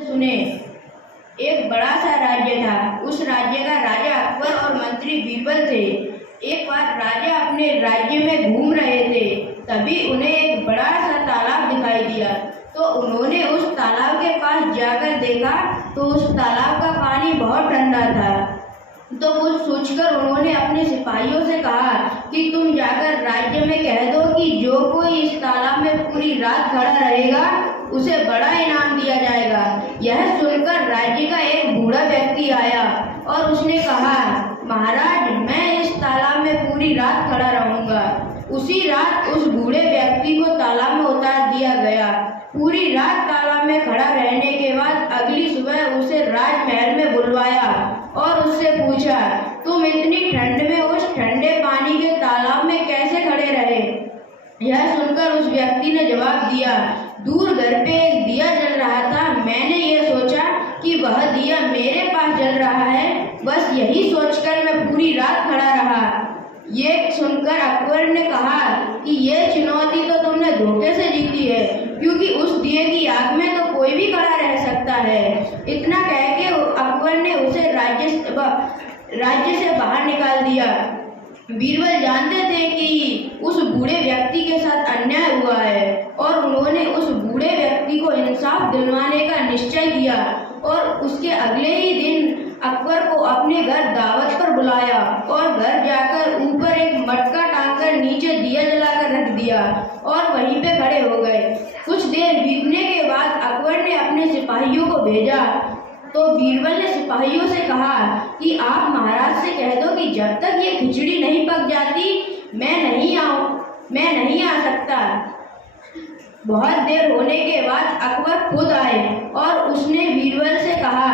सुने। एक बड़ा सा राज्य था। उस राज्य का राजा अकबर और मंत्री बीरबल थे। एक बार राजा अपने राज्य में घूम रहे थे, तभी उन्हें एक बड़ा सा तालाब दिखाई दिया। तो उन्होंने उस तालाब के पास जाकर देखा तो उस तालाब का पानी बहुत ठंडा था। तो कुछ सोचकर उन्होंने अपने सिपाहियों से कहा कि तुम जाकर राज्य में कह दो कि जो कोई इस तालाब में पूरी रात खड़ा रहेगा उसे बड़ा इनाम दिया जाएगा। यह सुनकर राज्य का एक बूढ़ा व्यक्ति आया और उसने कहा, महाराज, मैं इस तालाब में पूरी रात खड़ा रहूंगा। उसी रात उस बूढ़े व्यक्ति को तालाब में उतार दिया गया। पूरी रात तालाब में खड़ा रहने के बाद अगली सुबह उसे राजमहल में बुलवाया और उससे पूछा, तुम इतनी ठंड में उस ठंडे पानी के तालाब में कैसे खड़े रहे? यह सुनकर उस व्यक्ति ने जवाब दिया, दूर घर पे एक दिया जल रहा था। मैंने ये सोचा कि वह दिया मेरे पास जल रहा है, बस यही सोचकर मैं पूरी रात खड़ा रहा। ये सुनकर अकबर ने कहा कि ये चुनौती तो तुमने धोखे से जीती है, क्योंकि उस दिए की आग में तो कोई भी खड़ा रह सकता है। इतना कह के अकबर ने उसे राज्य से बाहर निकाल दिया। बीरबल जानते थे कि उस बूढ़े व्यक्ति के साथ अन्याय हुआ है और उन्होंने उस बूढ़े व्यक्ति को इंसाफ दिलवाने का निश्चय किया और उसके अगले ही दिन अकबर को अपने घर दावत पर बुलाया और घर जाकर ऊपर एक मटका टांगकर नीचे दिया जलाकर रख दिया और वहीं पे खड़े हो गए। कुछ देर बीतने के बाद अकबर ने अपने सिपाहियों को भेजा तो बीरबल ने सिपाहियों से कहा कि आप महाराज से कह दो कि जब तक ये खिचड़ी नहीं पक जाती मैं नहीं आ सकता। बहुत देर होने के बाद अकबर खुद आए और उसने बीरबल से कहा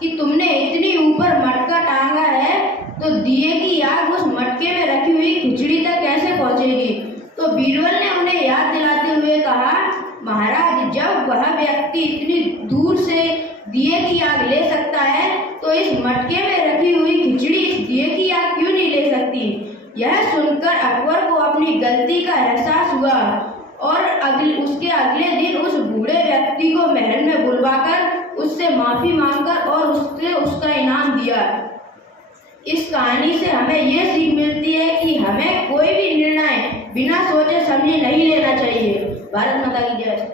कि तुमने इतनी ऊपर मटका टांगा है तो दिए की आग उस मटके में रखी हुई खिचड़ी तक कैसे पहुंचेगी? तो बीरबल ने उन्हें याद दिलाते हुए कहा, महाराज, जब वह व्यक्ति इतनी दूर से दिए की आग ले सकता है तो इस मटके में रखी हुई खिचड़ी इस दिए की आग क्यों नहीं ले सकती? यह सुनकर अकबर को अपनी गलती का एहसास हुआ और उसके अगले दिन उस बूढ़े व्यक्ति को महल में बुलवाकर उससे माफी मांगकर और उससे उसका इनाम दिया। इस कहानी से हमें यह सीख मिलती है कि हमें कोई भी निर्णय बिना सोचे समझे नहीं लेना चाहिए। भारत माता की जय।